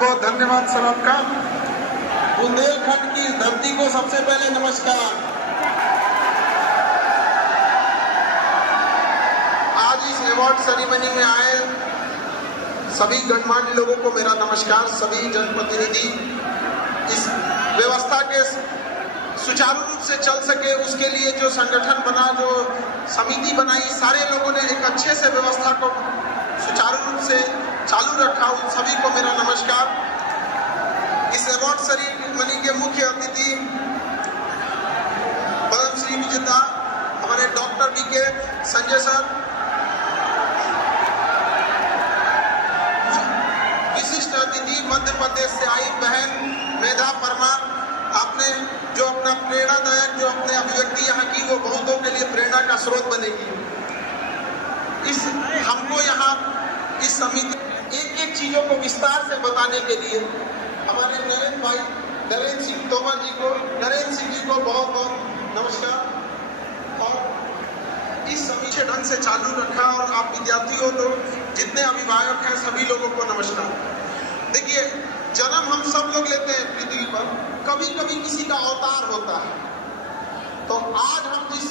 बहुत धन्यवाद सर आपका। बुंदेलखंड की धरती को सबसे पहले नमस्कार। आज इस अवार्ड सेरेमनी में आए सभी गणमान्य लोगों को मेरा नमस्कार। सभी जनप्रतिनिधि इस व्यवस्था के सुचारू रूप से चल सके उसके लिए जो संगठन बना, जो समिति बनाई, सारे लोगों ने एक अच्छे से व्यवस्था को सुचारू रूप से चालू रखा। उन सभी को मेरा नमस्कार। इस अवार्ड सेरेमनी के मुख्य अतिथि पद्मश्री विजेता हमारे डॉक्टर बीके संजय सर, विशिष्ट अतिथि मध्य प्रदेश से आई बहन मेधा परमार। आपने जो अपना प्रेरणादायक जो अपने अभिव्यक्ति यहाँ की वो बहुतों के लिए प्रेरणा का स्रोत बनेगी। हमको यहाँ इस समिति एक एक चीजों को विस्तार से बताने के लिए हमारे नरेंद्र सिंह तोमर जी को, नरेंद्र सिंह जी को बहुत बहुत नमस्कार। और इस समिति ढंग से चालू रखा और आप विद्यार्थियों लोग जितने अभिभावक हैं सभी लोगों को नमस्कार। देखिए, जन्म हम सब लोग लेते हैं पृथ्वी पर, कभी कभी किसी का अवतार होता है। तो आज हम जिस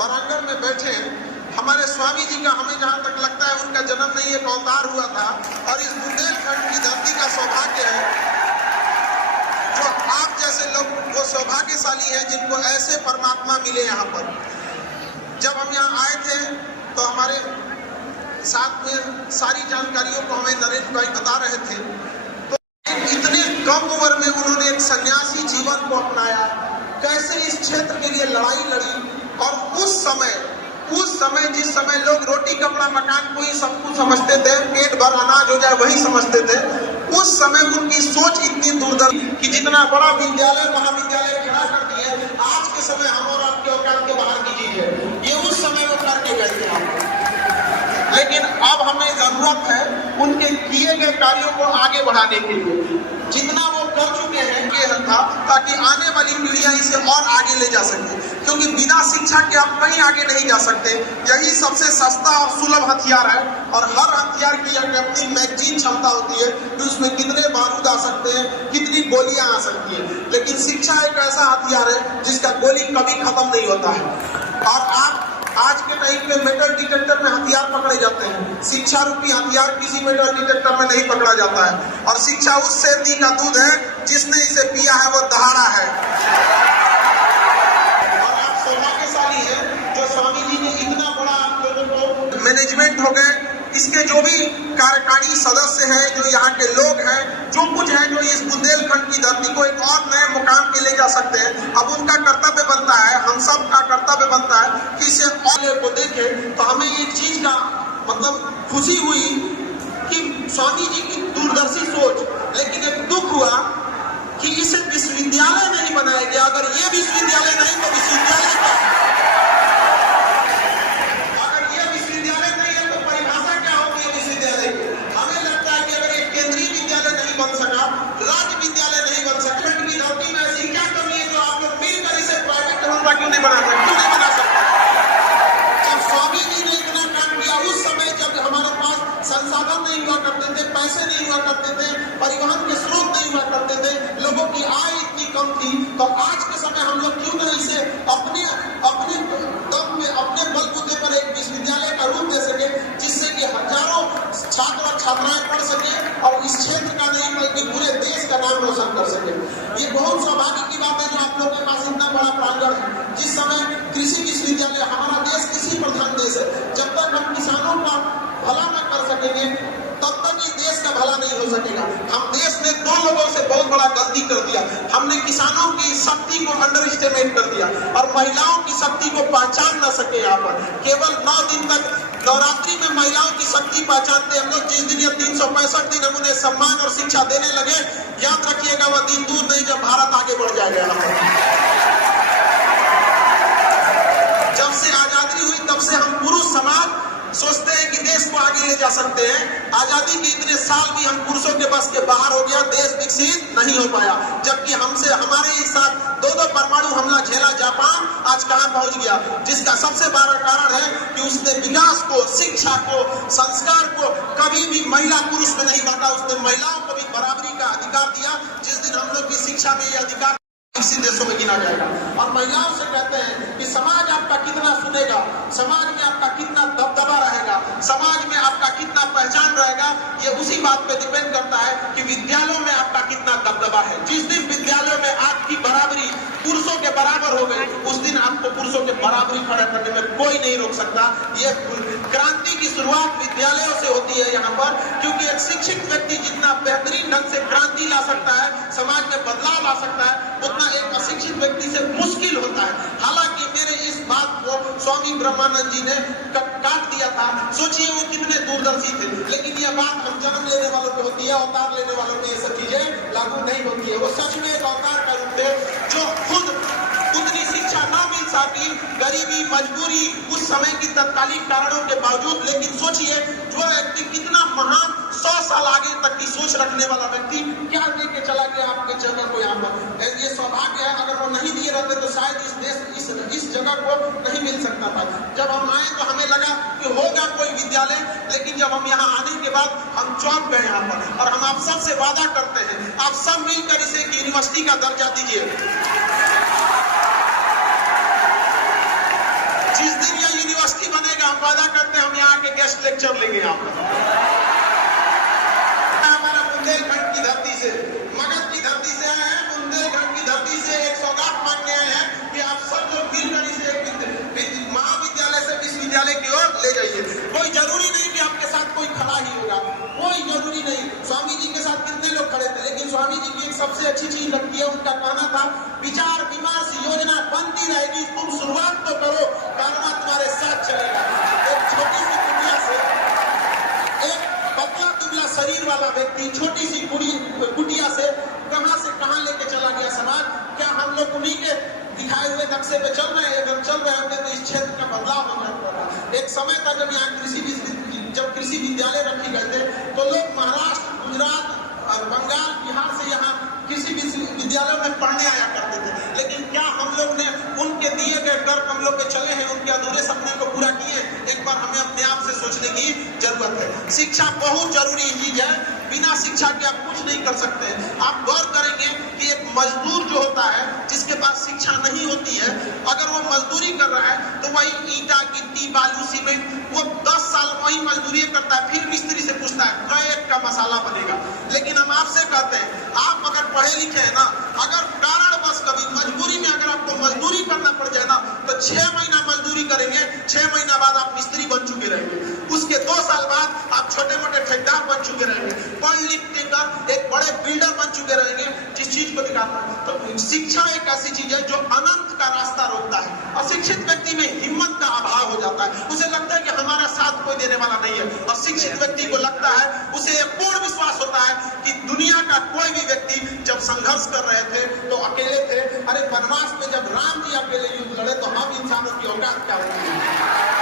बरांगण में बैठे हैं, हमारे स्वामी जी का हमें जहाँ तक लगता है उनका जन्म नहीं, एक अवतार हुआ था। और इस बुंदेलखंड की धरती का सौभाग्य है जो आप जैसे लोग वो सौभाग्यशाली हैं जिनको ऐसे परमात्मा मिले यहाँ पर। जब हम यहाँ आए थे तो हमारे साथ में सारी जानकारियों को हमें नरेंद्र भाई बता रहे थे। तो इतने कम उम्र में उन्होंने एक सन्यासी जीवन को अपनाया, कैसे इस क्षेत्र के लिए लड़ाई लड़ी। और उस समय जिस समय लोग रोटी कपड़ा मकान को ही सब कुछ समझते थे, पेट भर अनाज हो जाए वही समझते थे, उस समय उनकी सोच इतनी दूरदर्शी कि जितना बड़ा विद्यालय महाविद्यालय खड़ा कर दिए, आज के समय हम और आपके औकात के बाहर की चीज है, ये उस समय वो करके गए थे। लेकिन अब हमें जरूरत है उनके किए गए कार्यों को आगे बढ़ाने के लिए। जितना वो कर चुके हैं ये था ताकि आने वाली पीढ़ियां इसे और आगे ले जा सके, क्योंकि बिना शिक्षा के आप कहीं आगे नहीं जा सकते। यही सबसे सस्ता और सुलभ हथियार है। और हर हथियार की अपनी मैगजीन क्षमता होती है कि उसमें कितने बारूद आ सकते हैं, कितनी गोलियां आ सकती हैं। लेकिन शिक्षा एक ऐसा हथियार है जिसका गोली कभी खत्म नहीं होता है। और आप आज के टाइम में मेटल डिटेक्टर में हथियार पकड़े जाते हैं, शिक्षा रूपी हथियार किसी मेटल डिटेक्टर में नहीं पकड़ा जाता है। और शिक्षा उस सेती का दूध है जिसने इसे पिया है वो दहाड़ा है। और आप सौभाग्यशाली हैं जो स्वामी जी ने इतना बड़ा आप लोगों को मैनेजमेंट हो गए, इसके जो भी कार्यकारी सदस्य हैं, जो यहाँ के लोग हैं, जो कुछ है, जो इस बुंदेलखंड की धरती को एक और नए मुकाम पे ले जा सकते हैं। अब उनका कर्तव्य बनता है, हम सब का कर्तव्य बनता है कि इसे और को देखें। तो हमें एक चीज का मतलब खुशी हुई कि स्वामी जी की दूरदर्शी सोच, लेकिन एक दुख हुआ कि इसे विश्वविद्यालय नहीं बनाया गया। अगर ये विश्वविद्यालय नहीं तो विश्वविद्यालय का, अगर ये विश्वविद्यालय नहीं है तो परिभाषा क्या होगी विश्वविद्यालय की? हमें लगता है कि अगर एक केंद्रीय विद्यालय नहीं बन सका, राज्य विद्यालय नहीं बन सका, की धरती में ऐसी क्या कमी है जो आप लोग मिलकर इसे प्राइवेट क्यों नहीं बना सकते? क्यों नहीं बना सकते? जब स्वामी जी ने इतना काम किया, उस समय जब हमारे पास संसाधन नहीं हुआ करते थे, पैसे नहीं हुआ करते थे, परिवहन के स्रोत नहीं हुआ करते थे, लोगों की आय इतनी कम थी, तो आज के समय हम लोग क्यों ना इसे अपने दम में, अपने बलबूते पर एक विश्वविद्यालय का रूप दे सके, जिससे कि हजारों छात्र और छात्राएं पढ़ सके और इस क्षेत्र का नहीं बल्कि पूरे देश का नाम रोशन कर सके। ये बहुत सौभाग्य की बात है जो आप लोगों के पास इतना बड़ा प्रांगण है। जिस समय कृषि विश्वविद्यालय, हमारा देश कृषि प्रधान देश है, जब तक हम किसानों का भला न कर सकेंगे तब तक ये देश का भला नहीं हो सकेगा। हम देश ने दो लोगों से बहुत बड़ा गलती कर दिया। हमने किसानों की शक्ति को अंडर एस्टिमेट कर दिया और महिलाओं की शक्ति को पहचान न सके। यहाँ पर केवल 9 दिन तक नवरात्रि में महिलाओं की शक्ति पहचानते हम लोग। जिस दिन या 365 दिन हम उन्हें सम्मान और शिक्षा देने लगे, याद रखिएगा वह दिन दूर नहीं जब भारत आगे बढ़ जाएगा। यहाँ पर जब से आजादी हुई तब से हम पुरुष समाज सोचते हैं कि देश को आगे ले जा सकते हैं। आजादी के इतने साल भी हम पुरुषों के बस के बाहर हो गया, देश विकसित नहीं हो पाया। जबकि हमसे हमारे ही साथ दो परमाणु हमला झेला जापान आज कहां पहुंच गया, जिसका सबसे बड़ा कारण है कि उसने विकास को, शिक्षा को, संस्कार को कभी भी महिला पुरुष में नहीं बांटा। उसने महिलाओं को भी बराबरी का अधिकार दिया। जिस दिन हम लोग की शिक्षा में यह अधिकार विकसित देशों में गिना जाएगा। और महिलाओं से कहते हैं कि समाज आपका कितना सुनेगा, समाज में आपका कितना दबदबा रहेगा, समाज में आपका कितना पहचान रहेगा, ये उसी बात पे डिपेंड करता है कि विद्यालयों में आपका कितना दबदबा है। जिस दिन विद्यालयों में आपकी बराबरी पुरुषों के बराबर हो गई, उस दिन आपको पुरुषों के बराबरी खड़ा करने में कोई नहीं रोक सकता। ये क्रांति की शुरुआत विद्यालयों से होती है यहाँ पर, क्योंकि एक शिक्षित व्यक्ति जितना बेहतरीन ढंग से क्रांति ला सकता है, समाज में बदलाव ला सकता है, उतना एक अशिक्षित व्यक्ति से मुश्किल होता है। हालांकि मेरे इस बात को स्वामी ब्रह्मानंद जी ने काट दिया था। सोचिए वो कितने दूरदर्शी थे, लेकिन यह बात हम जन्म लेने वालों पे होती है, अवतार लेने वालों पे ये सब चीजें लागू नहीं होती है। वो सच में एक अवतार का रूप थे जो खुद उतनी शिक्षा न मिल सकी, गरीबी, मजबूरी, उस समय की तत्कालीन कारणों के बावजूद। लेकिन सोचिए जो व्यक्ति कितना महान 100 साल आगे तक की सोच रखने वाला व्यक्ति क्या लेके चला गया आपके जगह को यहाँ पर। ये सौभाग्य है, अगर वो नहीं दिए रहते तो शायद इस देश इस जगह को नहीं मिल सकता था। जब हम आए तो हमें लगा कि होगा कोई विद्यालय, लेकिन जब हम यहाँ आने के बाद हम चौंक गए यहाँ पर। और हम आप सबसे वादा करते हैं, आप सब मिलकर इसे एक यूनिवर्सिटी का दर्जा दीजिए। जिस दिन यह यूनिवर्सिटी बनेगा, हम वादा करते हैं हम यहाँ के गेस्ट लेक्चर लेंगे यहाँ पर। हमारा बुंदेलखंड की धरती से, मगध की धरती से आए हैं, बुंदेलखंड की धरती से एक सौगात मांगने आए हैं कि आप सब लोग मिलकर इसे महाविद्यालय से विश्वविद्यालय की ओर ले जाइए। कोई जरूरी नहीं कि आपके साथ कोई खड़ा ही होगा, कोई जरूरी नहीं। स्वामी जी के साथ कितने लोग खड़े थे, लेकिन स्वामी जी की एक सबसे अच्छी चीज लगती है, उनका कहना था विचार विमर्श योजना बनती रहेगी, तुम शुरुआत तो करो, कारवा तुम्हारे साथ चलेगा। एक छोटी सी दुनिया से एक पतला दुबला शरीर वाला व्यक्ति छोटी सी कुटिया से कहां लेके चला गया समाज। क्या हम लोग उन्हीं के दिखाए हुए नक्शे पे चल रहे हैं? अगर चल रहे होंगे तो इस क्षेत्र का बदलाव होना पड़ा। एक समय था जब यहाँ कृषि विद्यालय रखे गए थे, तो लोग महाराष्ट्र, गुजरात और बंगाल, बिहार से यहाँ कृषि विद्यालयों में पढ़ने आया करते थे। लेकिन क्या हम लोग ने उनके दिए गए कर्म हम लोग के चले हैं, उनके अधूरे सपने को पूरा किए? एक बार हमें अपने आप से सोचने की जरूरत है। शिक्षा बहुत जरूरी चीज है, बिना शिक्षा के आप कुछ नहीं कर सकते। आप गौर करेंगे कि एक मजदूर जो होता है, जिसके पास शिक्षा नहीं होती है, अगर वो मजदूरी कर रहा है तो वही ईंटा, गिट्टी, बालू, सीमेंट, वो 10 साल वही मजदूरी करता है, फिर मिस्त्री से पूछता है कैक का मसाला बनेगा। लेकिन हम आपसे कहते हैं, आप अगर पढ़े लिखे हैं ना, अगर कारणवश कभी मजबूरी में अगर आपको मजदूरी करना पड़ जाए ना, तो 6 महीना मजदूरी करेंगे, 6 महीना बाद आप मिस्त्री बन चुके रहेंगे। उसके 2 साल बाद आप छोटे मोटे ठेकेदार बन चुके रहेंगे, पढ़ लिख के कर एक बड़े बिल्डर बन चुके रहेंगे, जिस चीज को दिखाता है। तो शिक्षा एक ऐसी चीज है जो अनंत का रास्ता रोकता है। अशिक्षित व्यक्ति में हिम्मत का अभाव हो जाता है, उसे लगता है कि हमारा साथ कोई देने वाला नहीं है। और शिक्षित व्यक्ति को लगता है, उसे पूर्ण विश्वास होता है कि दुनिया का कोई भी व्यक्ति जब संघर्ष कर रहे थे तो अकेले थे। अरे वनवास में जब राम जी अकेले युद्ध लड़े तो हम इंसानों की औकात क्या होती है?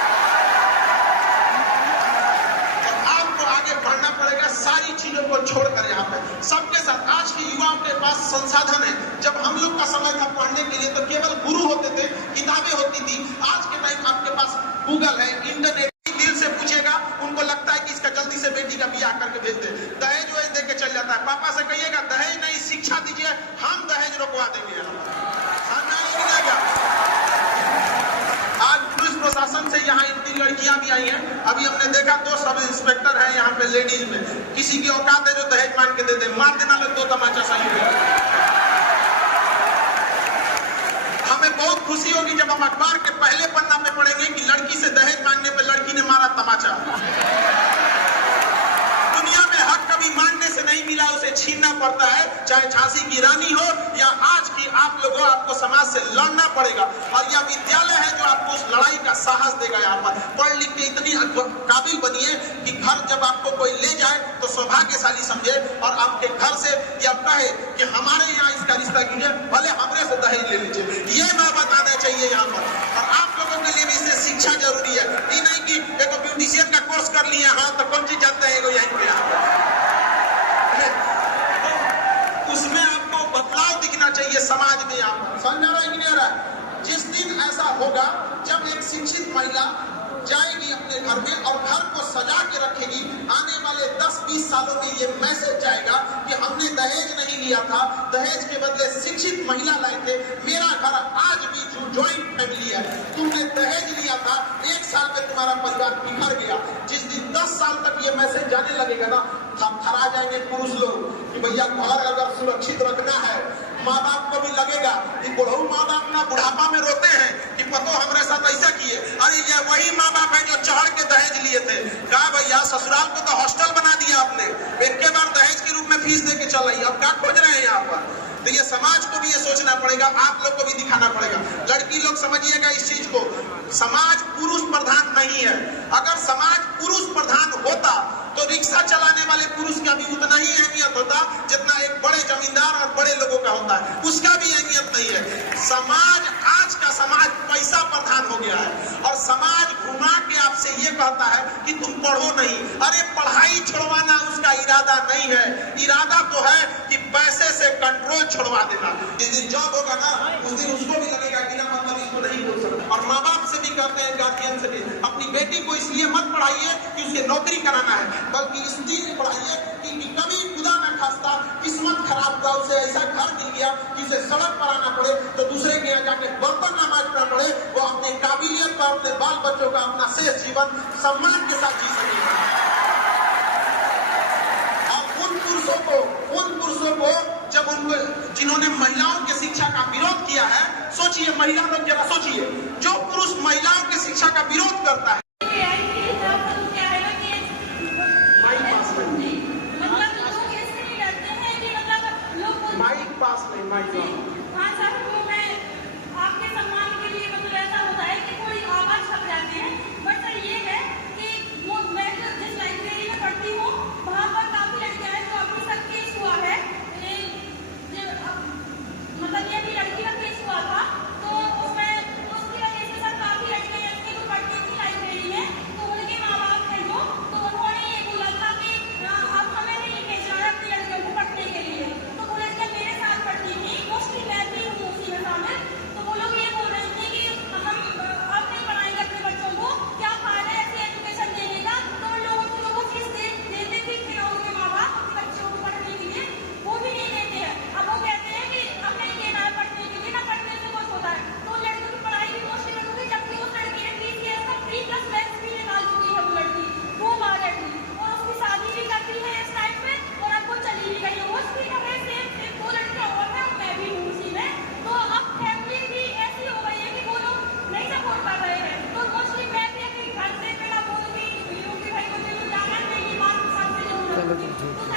बढ़ना पड़ेगा सारी चीजों को छोड़कर। यहाँ पे सबके साथ आज के युवाओं के पास संसाधन है। जब हम लोग का समय था पढ़ने के लिए तो केवल गुरु होते थे, किताबें होती थी। आज के टाइम आपके पास गूगल है, इंटरनेट। दिल से पूछेगा, उनको लगता है कि इसका जल्दी से बेटी का ब्याह करके भेज दे। दहेज वहेज दे के चल जाता है। पापा से कहिएगा दहेज नहीं, शिक्षा दीजिए, हम दहेज रोकवा देंगे। आज पुलिस प्रशासन से यहाँ इतनी लड़कियां भी आई हैं। अभी हमने देखा 2 सब इंस्पेक्टर हैं यहाँ पे लेडीज में। किसी की औकात है जो दहेज मांग के दे दे, मार देना लोग 2 तमाचा सही है। हमें बहुत खुशी होगी जब हम अखबार के पहले पन्ना पे पढ़ेंगे कि लड़की से दहेज मांगने पे लड़की ने मारा तमाचा। दुनिया में हक कभी मांगने से नहीं मिला, उसे छीनना पड़ता है। चाहे झांसी की रानी हो या आज की आप लोगों, आपको समाज से लड़ना पड़ेगा। और यह विद्यालय है जो आपको उस लड़ाई का साहस देगा। यहाँ पर पढ़ लिख के इतनी काबिल बनिए कि घर जब आपको कोई ले जाए तो सौभाग्यशाली समझे और आपके घर से यह कहे कि हमारे यहाँ इसका रिश्ता कीजिए, भले हमरे से दहेज ले लीजिए। ये मैं बताना चाहिए यहाँ पर। और आप लोगों के लिए भी इससे शिक्षा जरूरी है। ये नहीं कि एक ब्यूटिशियन कर लिए हाँ तो कौन चीज जानते हैं यहीं पे उसमें आपको बदलाव दिखना चाहिए समाज में। आप समझ रहा इंजीनियर है। जिस दिन ऐसा होगा जब एक शिक्षित महिला जाएगी अपने घर में और घर को सजा के रखेगी, आने वाले 10-20 सालों में ये मैसेज जाएगा कि हमने दहेज नहीं लिया था, दहेज के बदले शिक्षित महिला लाए थे। मेरा घर आज भी जो ज्वाइंट फैमिली है, तुमने दहेज लिया था, 1 साल में तुम्हारा परिवार बिखर गया। जिस दिन 10 साल तक ये मैसेज जाने लगेगा ना, थरथरा जाएंगे पुरुष लोग कि भैया घर अगर सुरक्षित रखना है। माँ बाप को भी लगेगा कि बुढ़ऊ माँ बाप ना बुढ़ापा में रोते हैं कि पतो हमारे साथ ऐसा किए, अरे ये वही माँ बाप है जो चढ़ के दहेज लिए थे। कहा भैया ससुराल को तो हॉस्टल बना दिया आपने, एक के बार दहेज के रूप में फीस दे के चल रही, अब क्या खोज रहे हैं यहाँ पर। तो ये समाज को भी ये सोचना पड़ेगा, आप लोग को भी दिखाना पड़ेगा। लड़की लोग समझिएगा इस चीज को, समाज पुरुष प्रधान नहीं है। अगर समाज पुरुष प्रधान होता तो रिक्शा चलाने वाले पुरुष का भी उतना ही अहमियत होता जितना एक बड़े जमींदार और बड़े लोगों का होता है, उसका भी अहमियत नहीं है। समाज आज का समाज पैसा प्रधान हो गया है और समाज घुमा के आपसे ये कहता है कि तुम पढ़ो नहीं। अरे पढ़ाई छुड़वाना उसका इरादा नहीं है, इरादा तो है कि पैसे से कंट्रोल छुड़वा देना। जिस दिन जॉब होगा ना उस दिन उसको भी लगेगा कि ना मतलब इसको नहीं बोल सकता। और माँ बाप से भी कहते हैं, गार्जियन से भी, अपनी बेटी को इसलिए मत पढ़ाइए कि उसे नौकरी कराना है, बल्कि इसलिए पढ़ाइए कि कभी खुदा न खास्ता किस्मत खराब हुआ, उसे ऐसा घर मिल गया कि उसे सड़क पर आना पड़े तो दूसरे के यहाँ जाके बर्तन न मांजना पड़े, वो अपने काबिलियत पर अपने बाल बच्चों का अपना शेष जीवन सम्मान के साथ जी सके। उन पुरुषों को जब उनको जिन्होंने महिलाओं की शिक्षा का विरोध किया है, सोचिए महिला लोग जरा सोचिए, जो पुरुष महिलाओं की शिक्षा का विरोध करता है, माइक पास नहीं, माइक हाँ सर, तो मैं आपके सम्मान के लिए मतलब ऐसा होता है कि कोई आवाज छप जाती है। बट सर ये है कि वो मैं जिस लाइब्रेरी में पढ़ती हूँ वहाँ पर काफी लड़कियाँ हैं जो अभी तक केस हुआ है, मतलब ये भी लड़की का केस हुआ था, तो उसमें उसकी वजह से सर काफी लड़कियाँ ऐसी जो पढ़ती थी लाइब्रेरी में, तो उनके माँ बाप थे जो, तो उन्होंने ये बोला था कि अब हमें नहीं भेजना है अपनी लड़कियों को पढ़ने के लिए। तो वो लड़कियाँ मेरे साथ पढ़ती थी, मोस्टली मैं भी हूँ उसी में शामिल। तो वो लोग ये बोल रहे थे कि हम अब नहीं पढ़ाएंगे अपने बच्चों को, क्या फायदा है ऐसी एजुकेशन देने का। तो उन लोगों को जो फीस देते भी थे ना उनके माँ बाप बच्चों को पढ़ने के लिए, वो भी नहीं देते हैं। अब वो कहते हैं कि अब नहीं देना है पढ़ने के लिए, ना पढ़ने से कुछ होता है। तो लड़की की पढ़ाई भी मोस्टली बंद हो गई, जबकि उस लड़की ने फीस के इसका 3+मैथ्स भी निकाल चुकी है। वो लड़की वो बाहर लड़की और उसकी शादी भी करती है इस टाइम पे और अब वो चली भी गई है। उसकी तरह से 2 लड़कियां और हैं, मैं भी हूँ उसी में। तो अब फैमिली भी ऐसी हो गई है कि वो लोग नहीं सपोर्ट कर रहे हैं। तो मोस्टली मैं भी अपने घर से पहला बोलूँगी कि भाई मुझे तो जाना है, ये बात सबसे जरूर रखूँगी।